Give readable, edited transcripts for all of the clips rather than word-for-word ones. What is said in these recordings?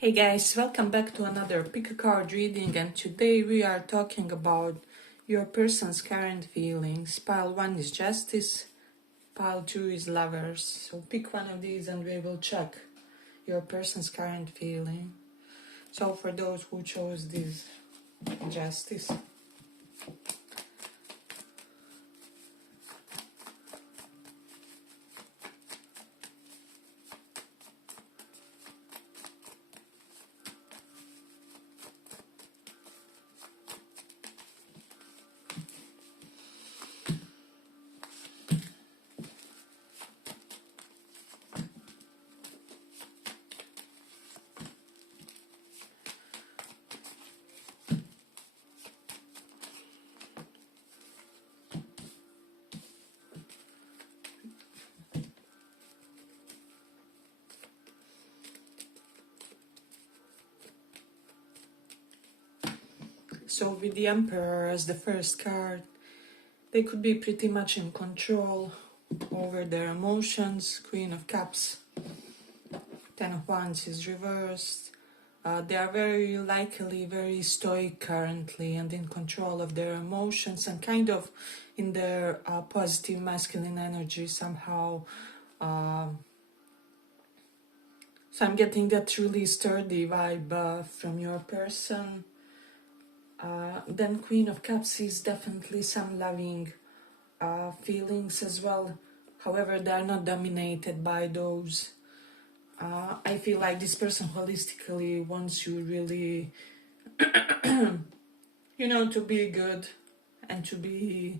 Hey guys, welcome back to another pick a card reading, and today we are talking about your person's current feelings. Pile 1 is Justice, pile 2 is Lovers. So pick one of these and we will check your person's current feeling. So for those who chose this, Justice. So with the Emperor as the first card, they could be pretty much in control over their emotions. Queen of Cups, Ten of Wands is reversed. They are very likely very stoic currently and in control of their emotions and kind of in their positive masculine energy somehow. So I'm getting that really sturdy vibe from your person. Then Queen of Cups is definitely some loving feelings as well. However, they are not dominated by those. I feel like this person holistically wants you really, to be good and to be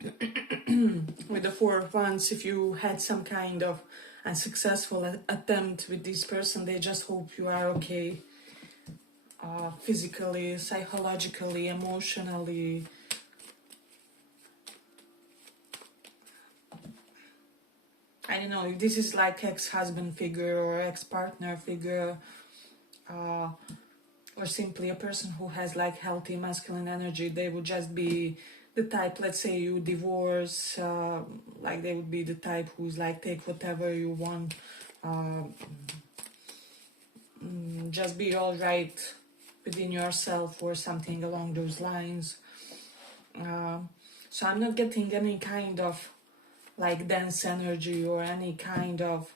with the Four of Wands. If you had some kind of unsuccessful attempt with this person, they just hope you are okay. Physically, psychologically, emotionally. I don't know if this is like ex-husband figure or ex-partner figure, or simply a person who has like healthy masculine energy. They would just be the type, let's say you divorce, like they would be the type who's like take whatever you want, just be all right within yourself or something along those lines. So I'm not getting any kind of like dense energy or any kind of,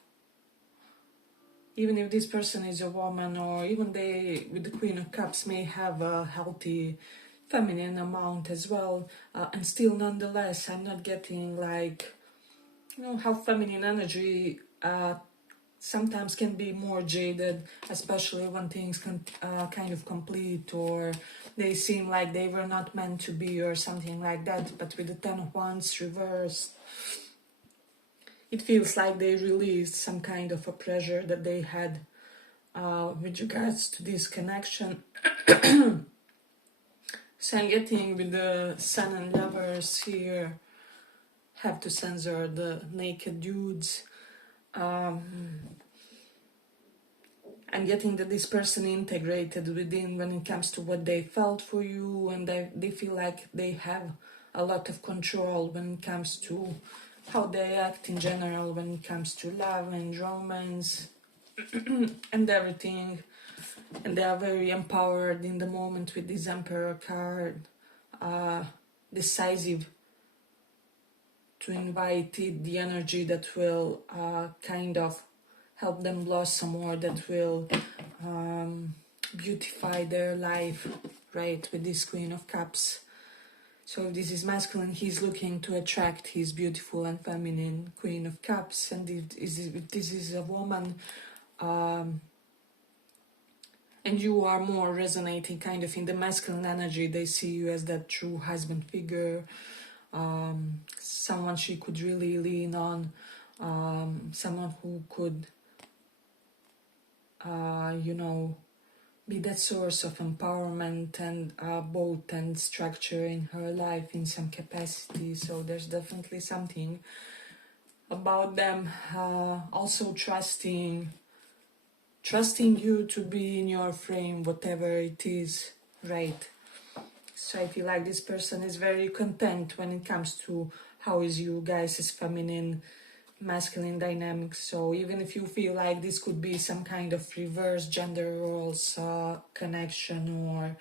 even if this person is a woman or even they with the Queen of Cups may have a healthy feminine amount as well, and still nonetheless I'm not getting like, how feminine energy sometimes can be more jaded, especially when things kind of complete or they seem like they were not meant to be or something like that. But with the Ten of Wands reversed, it feels like they released some kind of a pressure that they had with regards to this connection. So I'm getting with the Sun and Lovers here, have to censor the naked dudes. I'm getting that this person integrated within when it comes to what they felt for you, and they feel like they have a lot of control when it comes to how they act in general, when it comes to love and romance and everything. And they are very empowered in the moment with this Emperor card, decisive to invite the energy that will kind of help them blossom more, that will beautify their life, right, with this Queen of Cups. So if this is masculine, he's looking to attract his beautiful and feminine Queen of Cups. And if this is a woman, and you are more resonating kind of in the masculine energy, they see you as that true husband figure, someone she could really lean on, someone who could, be that source of empowerment and both and structure in her life in some capacity. So there's definitely something about them also trusting you to be in your frame, whatever it is, right? So I feel like this person is very content when it comes to how is you guys' feminine masculine dynamics. So even if you feel like this could be some kind of reverse gender roles connection, or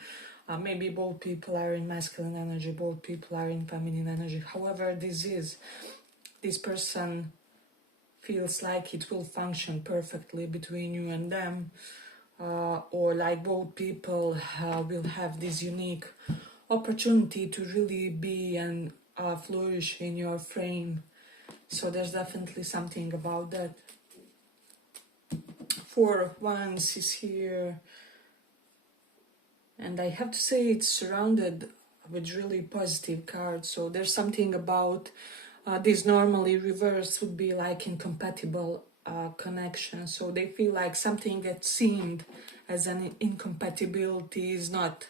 maybe both people are in masculine energy, both people are in feminine energy, however this person feels like it will function perfectly between you and them, or like both people will have this unique opportunity to really be and flourish in your frame. So there's definitely something about that. Four of Wands is here, and I have to say it's surrounded with really positive cards. So there's something about this normally reversed would be like incompatible connection. So they feel like something that seemed as an incompatibility is not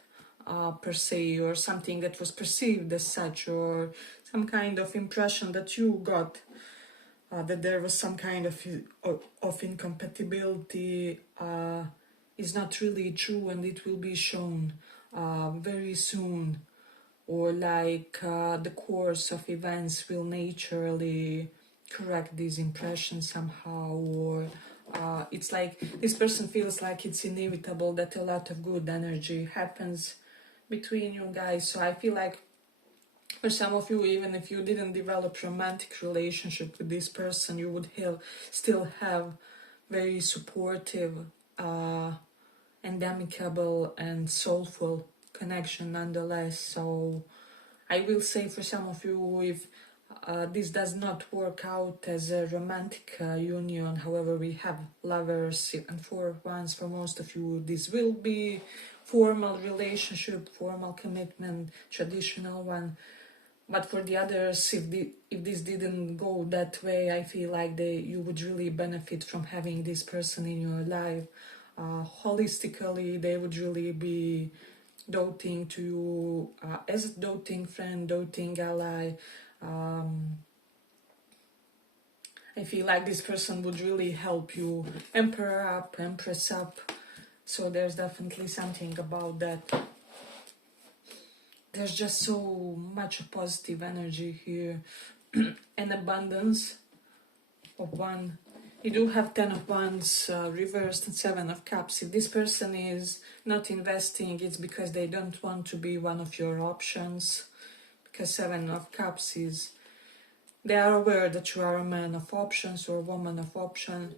per se, or something that was perceived as such, or some kind of impression that you got that there was some kind of incompatibility is not really true, and it will be shown very soon, or like the course of events will naturally correct these impressions somehow, or it's like this person feels like it's inevitable that a lot of good energy happens between you guys. So I feel like for some of you, even if you didn't develop romantic relationship with this person, you would still have very supportive and amicable and soulful connection nonetheless. So I will say for some of you, if this does not work out as a romantic union, however, we have lovers and Four of Wands. For most of you, this will be formal relationship, formal commitment, traditional one. But for the others, if this didn't go that way, I feel like you would really benefit from having this person in your life. Holistically, they would really be doting to you as a doting friend, doting ally. I feel like this person would really help you emperor up, empress up. So there's definitely something about that. There's just so much positive energy here. And abundance of one. You do have 10 of Wands reversed and 7 of Cups. If this person is not investing, it's because they don't want to be one of your options. Because 7 of Cups is, they are aware that you are a man of options or woman of option.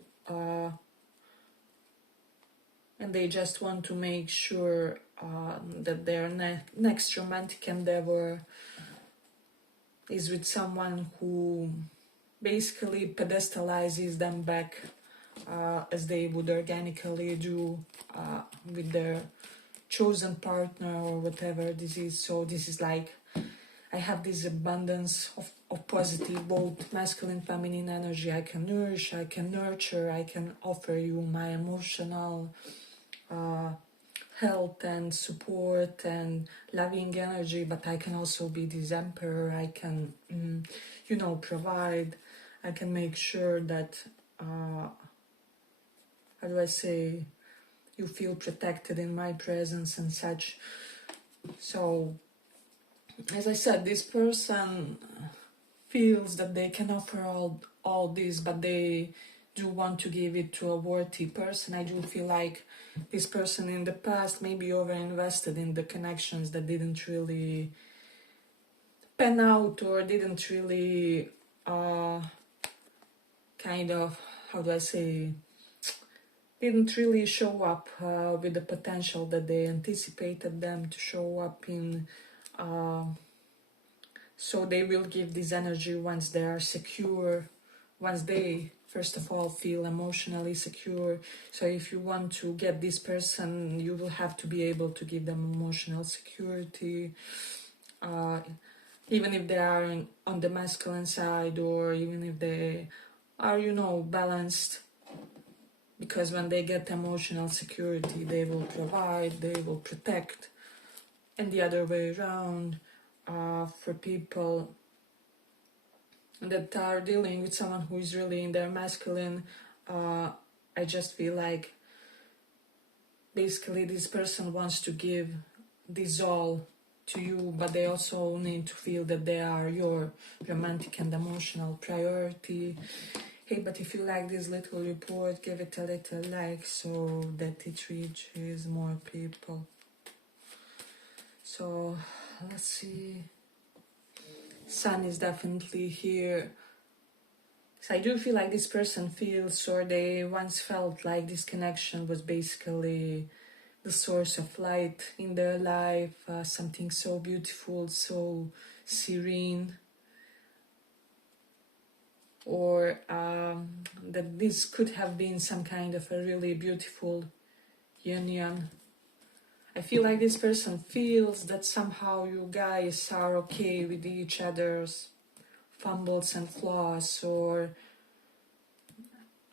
And they just want to make sure that their next romantic endeavor is with someone who basically pedestalizes them back as they would organically do with their chosen partner or whatever this is. So this is like, I have this abundance of positive, both masculine, feminine energy. I can nourish, I can nurture, I can offer you my emotional health and support and loving energy, but I can also be this emperor. I can, provide. I can make sure that, how do I say, you feel protected in my presence and such. So, as I said, this person feels that they can offer all this, but they do want to give it to a worthy person. I do feel like this person in the past maybe over-invested in the connections that didn't really pan out, or didn't really didn't really show up with the potential that they anticipated them to show up in. So they will give this energy once they are secure, once they first of all feel emotionally secure. So if you want to get this person, you will have to be able to give them emotional security, even if they are on the masculine side, or even if they are, balanced. Because when they get emotional security, they will provide, they will protect, and the other way around. For people that are dealing with someone who is really in their masculine, I just feel like basically this person wants to give this all to you, but they also need to feel that they are your romantic and emotional priority. Hey, but if you like this little report, give it a little like so that it reaches more people. So let's see. Sun is definitely here. So I do feel like this person feels, or they once felt like this connection was basically the source of light in their life, something so beautiful, so serene, or that this could have been some kind of a really beautiful union. I feel like this person feels that somehow you guys are okay with each other's fumbles and flaws, or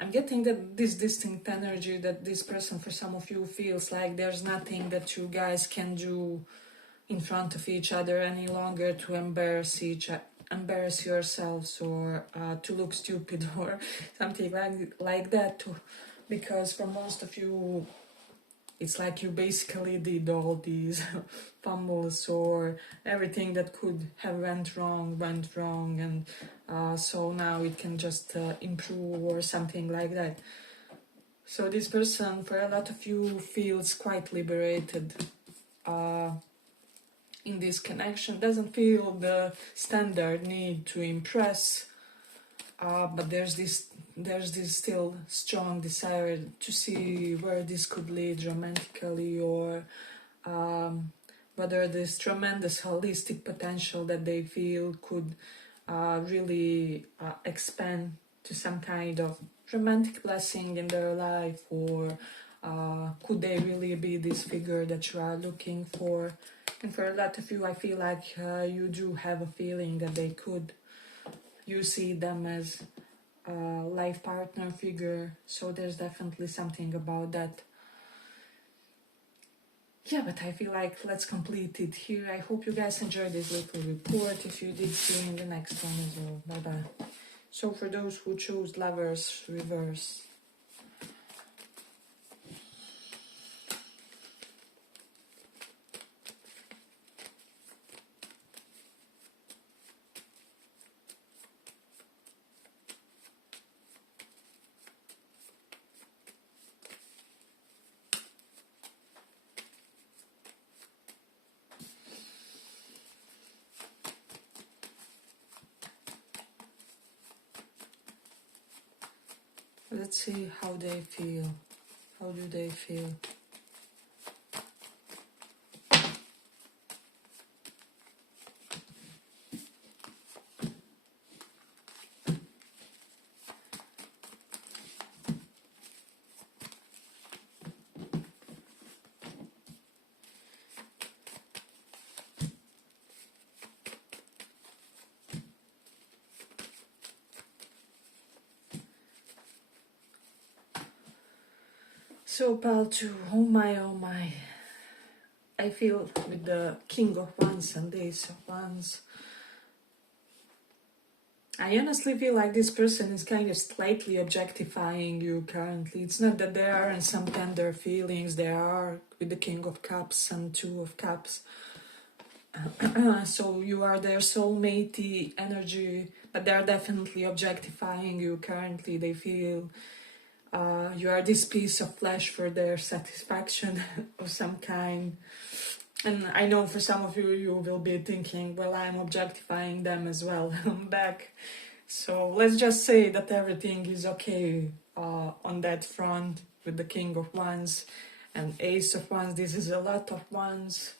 I'm getting that this distinct energy that this person, for some of you, feels like there's nothing that you guys can do in front of each other any longer to embarrass yourselves, or to look stupid or something like that. Because for most of you, it's like you basically did all these fumbles, or everything that could have went wrong, and so now it can just improve or something like that. So this person, for a lot of you, feels quite liberated in this connection, doesn't feel the standard need to impress, but there's this still strong desire to see where this could lead romantically, or whether this tremendous holistic potential that they feel could really expand to some kind of romantic blessing in their life, or could they really be this figure that you are looking for. And for a lot of you, I feel like you do have a feeling that they could. You see them as a life partner figure, so there's definitely something about that. Yeah, but I feel like let's complete it here. I hope you guys enjoyed this little report. If you did, see you in the next one as well. Bye bye. So for those who chose Lovers Reverse, let's see how they feel. How do they feel? So pile 2, oh my. I feel with the King of Wands and Ace of Wands, I honestly feel like this person is kind of slightly objectifying you currently. It's not that there aren't some tender feelings, there are with the King of Cups and Two of Cups. So you are their soulmate energy, but they're definitely objectifying you currently. They feel you are this piece of flesh for their satisfaction of some kind. And I know for some of you, you will be thinking, well, I'm objectifying them as well. I'm back. So let's just say that everything is okay on that front with the King of Wands and Ace of Wands. This is a lot of wands.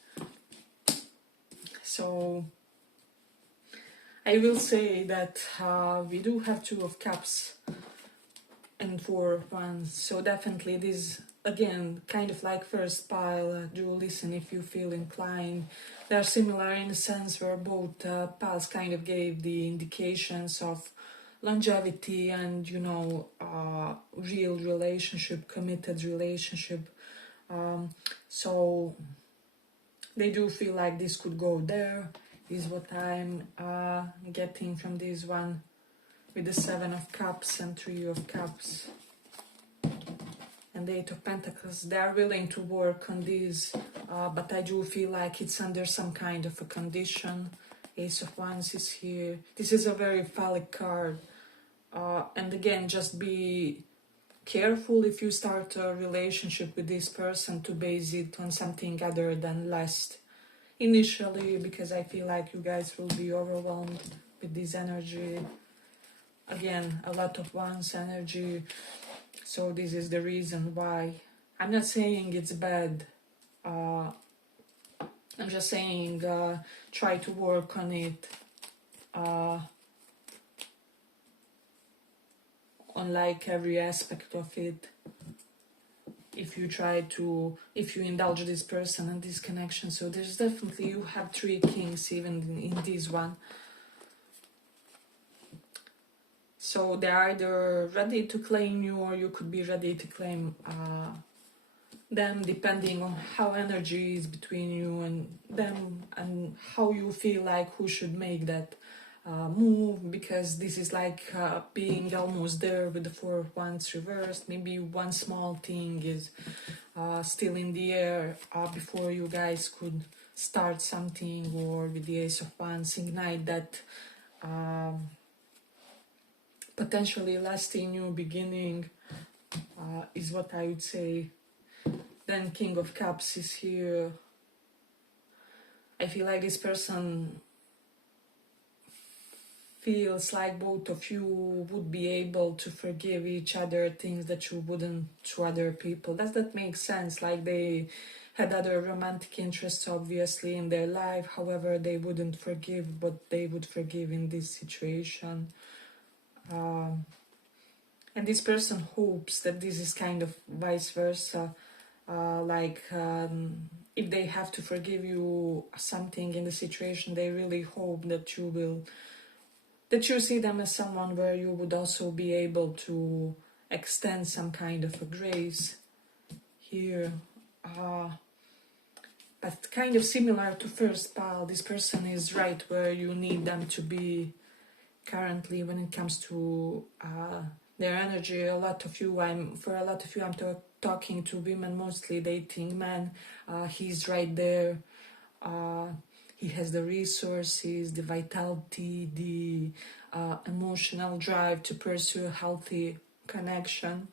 So I will say that we do have Two of Cups and Four of Wands. So definitely this, again, kind of like first pile, do listen if you feel inclined. They're similar in the sense where both piles kind of gave the indications of longevity and, you know, real relationship, committed relationship. So they do feel like this could go there, is what I'm getting from this one, with the Seven of Cups and Three of Cups and the Eight of Pentacles, they are willing to work on this, but I do feel like it's under some kind of a condition. Ace of Wands is here. This is a very phallic card. And again, just be careful if you start a relationship with this person to base it on something other than lust initially, because I feel like you guys will be overwhelmed with this energy. Again, a lot of Wands energy, so this is the reason why. I'm not saying it's bad, I'm just saying try to work on it, on like every aspect of it. If you indulge this person and this connection. So there's definitely, you have 3 kings even in this one. So they're either ready to claim you, or you could be ready to claim them, depending on how energy is between you and them, and how you feel like who should make that move, because this is like being almost there with the 4 of Wands reversed. Maybe one small thing is still in the air before you guys could start something, or with the Ace of Wands ignite that potentially lasting new beginning, is what I would say. Then King of Cups is here. I feel like this person feels like both of you would be able to forgive each other things that you wouldn't to other people. Does that make sense? Like they had other romantic interests obviously in their life, however they wouldn't forgive what they would forgive in this situation. And this person hopes that this is kind of vice versa. If they have to forgive you something in the situation, they really hope that you see them as someone where you would also be able to extend some kind of a grace here. But kind of similar to first pile, this person is right where you need them to be currently when it comes to their energy. For a lot of you, I'm talking to women, mostly dating men. He's right there. He has the resources, the vitality, the emotional drive to pursue a healthy connection.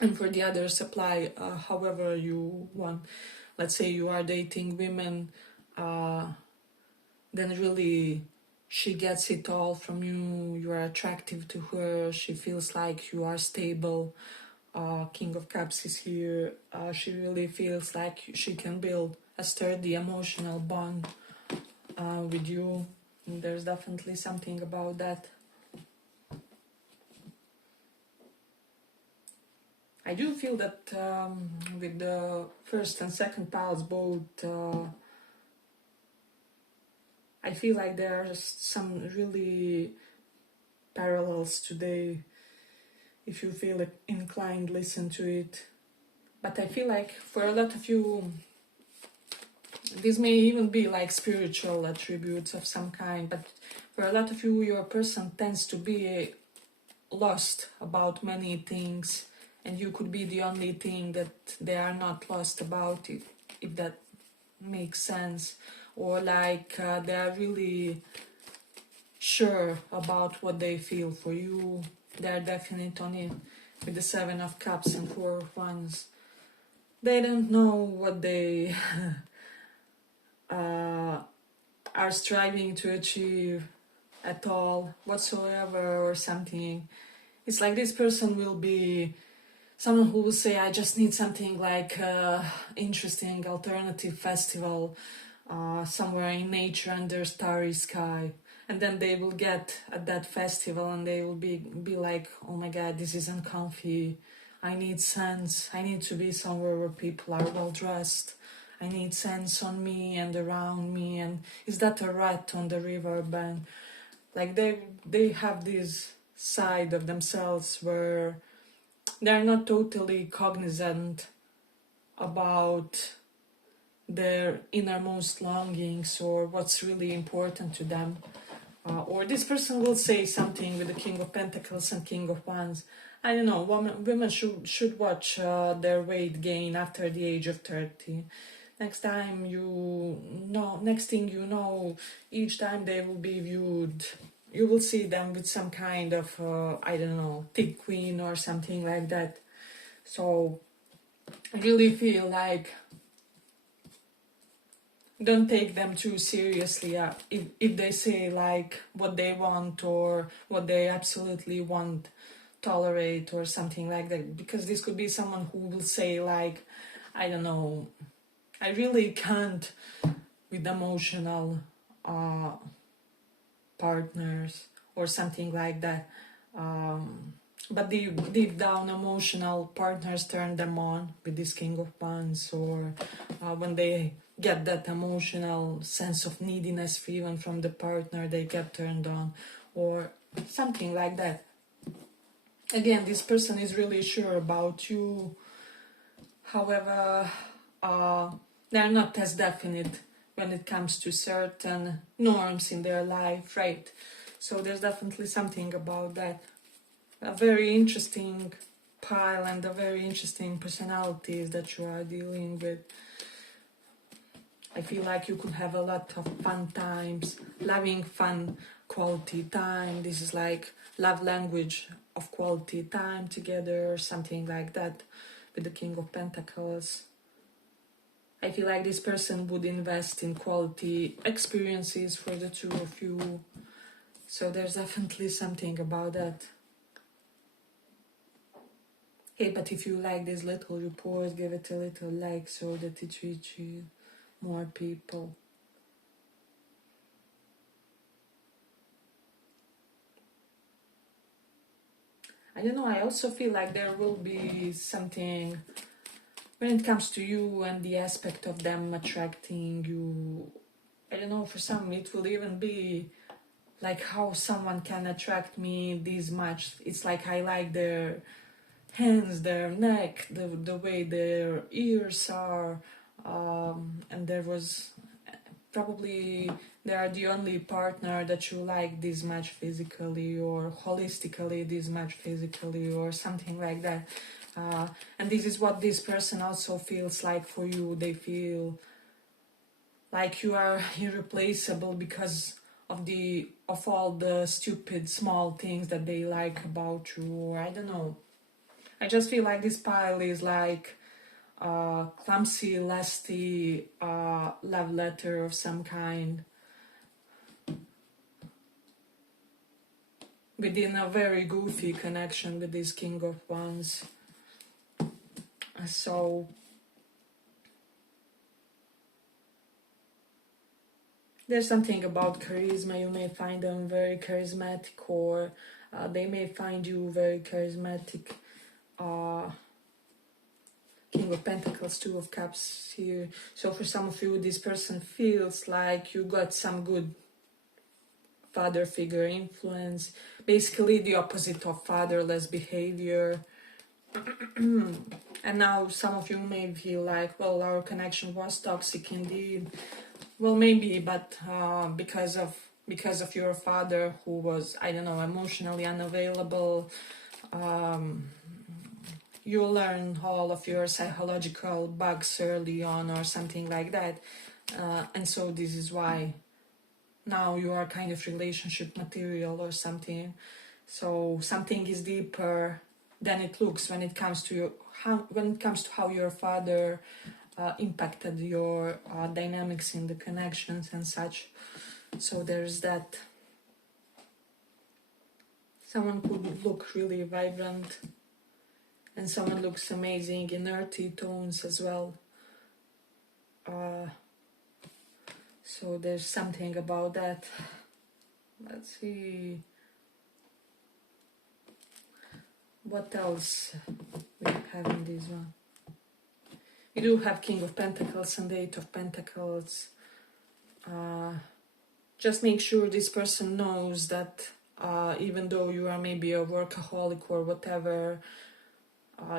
And for the others, apply however you want. Let's say you are dating women, then really she gets it all from you. You are attractive to her. She feels like you are stable. King of Cups is here. She really feels like she can build a sturdy emotional bond with you. And there's definitely something about that. I do feel that with the first and second piles both, I feel like there are some really parallels today. If you feel inclined, listen to it. But I feel like for a lot of you, this may even be like spiritual attributes of some kind, but for a lot of you, your person tends to be lost about many things, and you could be the only thing that they are not lost about, if that makes sense. Or like they are really sure about what they feel for you. They are definite on it with the 7 of Cups and 4 of Wands. They don't know what they are striving to achieve at all, whatsoever, or something. It's like this person will be someone who will say, I just need something like interesting alternative festival somewhere in nature under starry sky. And then they will get at that festival and they will be like, oh my god, this is uncomfy. I need sense. I need to be somewhere where people are well dressed. I need sense on me and around me. And is that a rat on the river bank? Like they have this side of themselves where they're not totally cognizant about their innermost longings or what's really important to them. Or this person will say something with the King of Pentacles and King of Wands. I don't know, women should watch their weight gain after the age of 30. Next time next thing you know, each time they will be viewed, you will see them with some kind of, I don't know, thick queen or something like that. So I really feel like don't take them too seriously if they say like what they want or what they absolutely want tolerate or something like that, because this could be someone who will say like, I don't know, I really can't with emotional partners or something like that, but deep down emotional partners turn them on with this King of Wands, or when they get that emotional sense of neediness even from the partner, they get turned on or something like that. Again, this person is really sure about you. However, they're not as definite when it comes to certain norms in their life, right? So there's definitely something about that. A very interesting pile and a very interesting personalities that you are dealing with. I feel like you could have a lot of fun times, loving fun, quality time. This is like love language of quality time together, something like that, with the King of Pentacles. I feel like this person would invest in quality experiences for the two of you. So there's definitely something about that. Hey, but if you like this little report, give it a little like so that it reaches more people. I don't know, I also feel like there will be something when it comes to you and the aspect of them attracting you. I don't know, for some it will even be like how someone can attract me this much. It's like I like their hands, their neck, the way their ears are, and there was probably they are the only partner that you like this much physically or holistically this much physically or something like that. And this is what this person also feels like for you. They feel like you are irreplaceable because of all the stupid small things that they like about you, or I don't know. I just feel like this pile is like clumsy, lusty love letter of some kind within a very goofy connection with this King of Wands. So there's something about charisma. You may find them very charismatic, or they may find you very charismatic. King of Pentacles, Two of Cups here. So for some of you, this person feels like you got some good father figure influence. Basically the opposite of fatherless behavior. And now some of you may feel like, well, our connection was toxic indeed. Well, maybe, but because of your father who was, I don't know, emotionally unavailable, you learn all of your psychological bugs early on or something like that. And so this is why now you are kind of relationship material or something. So something is deeper than it looks when it comes to how your father impacted your dynamics in the connections and such. So there's that. Someone could look really vibrant, and someone looks amazing in earthy tones as well. So there's something about that. Let's see. What else we have in this one? You do have King of Pentacles and Eight of Pentacles. Just make sure this person knows that even though you are maybe a workaholic or whatever,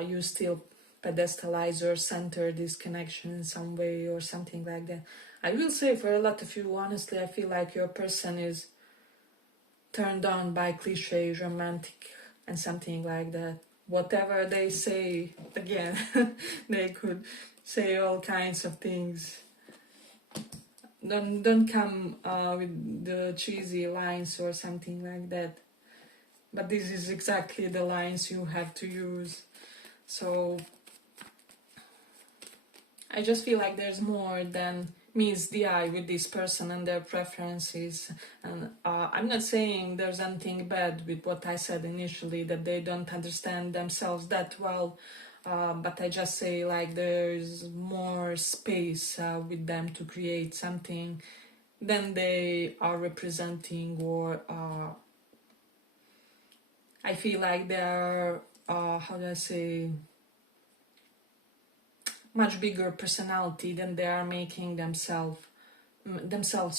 you still pedestalize or center this connection in some way or something like that. I will say for a lot of you, honestly, I feel like your person is turned on by cliche, romantic and something like that. whatever they say, again, they could say all kinds of things. Don't come with the cheesy lines or something like that. But this is exactly the lines you have to use. So I just feel like there's more than meets the eye with this person and their preferences. And I'm not saying there's anything bad with what I said initially, that they don't understand themselves that well. But I just say like there's more space with them to create something than they are representing, or I feel like they're, how do I say, much bigger personality than they are making themselves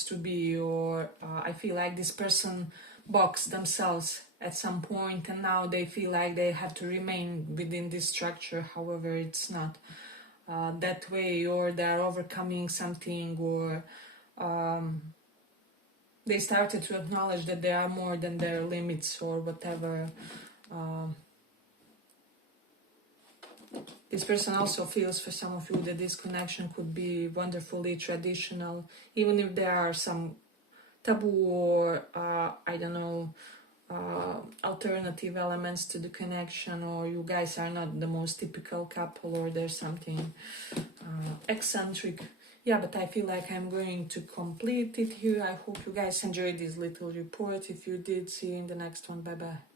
to be, or I feel like this person boxed themselves at some point and now they feel like they have to remain within this structure. However, it's not that way, or they're overcoming something, or they started to acknowledge that they are more than their limits or whatever. This person also feels, for some of you, that this connection could be wonderfully traditional, even if there are some taboo or, I don't know, alternative elements to the connection, or you guys are not the most typical couple, or there's something eccentric. Yeah, but I feel like I'm going to complete it here. I hope you guys enjoyed this little report. If you did, see you in the next one. Bye bye.